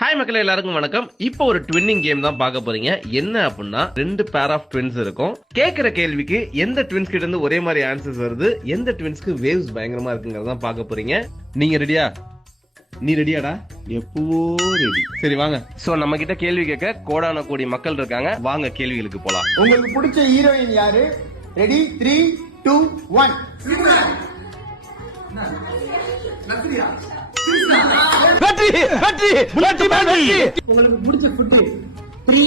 Hi மக்களே, எல்லாருக்கும் வணக்கம். இப்போ ஒரு ட்வின்னிங் கேம் தான் பார்க்க போறீங்க. என்ன அப்படின்னா, 2 பேர் ஆஃப் ட்வின்ஸ் இருக்கும். கேட்கிற கேள்விக்கு எந்த ட்வின்ஸ் கிட்ட இருந்து ஒரே மாதிரி ஆன்சர்ஸ் வருது, எந்த ட்வின்ஸ்க்கு வேவ்ஸ் பயங்கரமா இருக்குங்கிறத பார்க்க போறீங்க. நீங்க ரெடியா? நீ ரெடியாடா? எப்பவோ ரெடி. சரி வாங்க. சோ நம்ம கிட்ட கேள்வி கேட்க கோடான கோடி மக்கள் இருக்காங்க. வாங்க கேள்விகளுக்கு போலாம். உங்களுக்கு பிடிச்ச ஹீரோயின் யாரு? ரெடி 3 2 1. வெற்றி வெற்றி வெற்றி வெற்றி. உங்களுக்கு பிடிச்ச ஃபுட் 3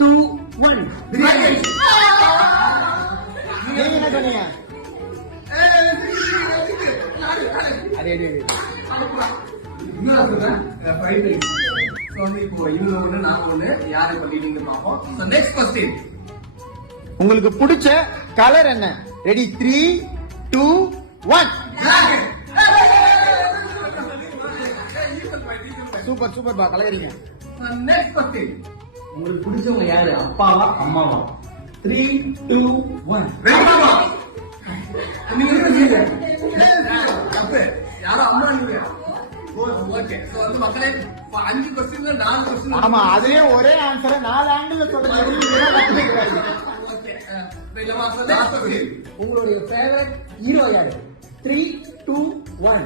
2 1. நீங்க என்ன சொன்னீங்க? அதே உங்களுக்கு பிடிச்ச கலர் என்ன? ரெடி 3 2 1. சூப்பர் சூப்பர் பா, கலகறீங்க. உங்களுக்கு பிடிச்சவங்க யாரு? அப்பாவா அம்மாவா? 3 2 1. ஆமா, அதுலயே ஒரே ஆன்சரை 4 ஆண்டுல சொல்றது. உங்களுடைய ஃபேவரட் ஹீரோ யாரு? 3 2 1.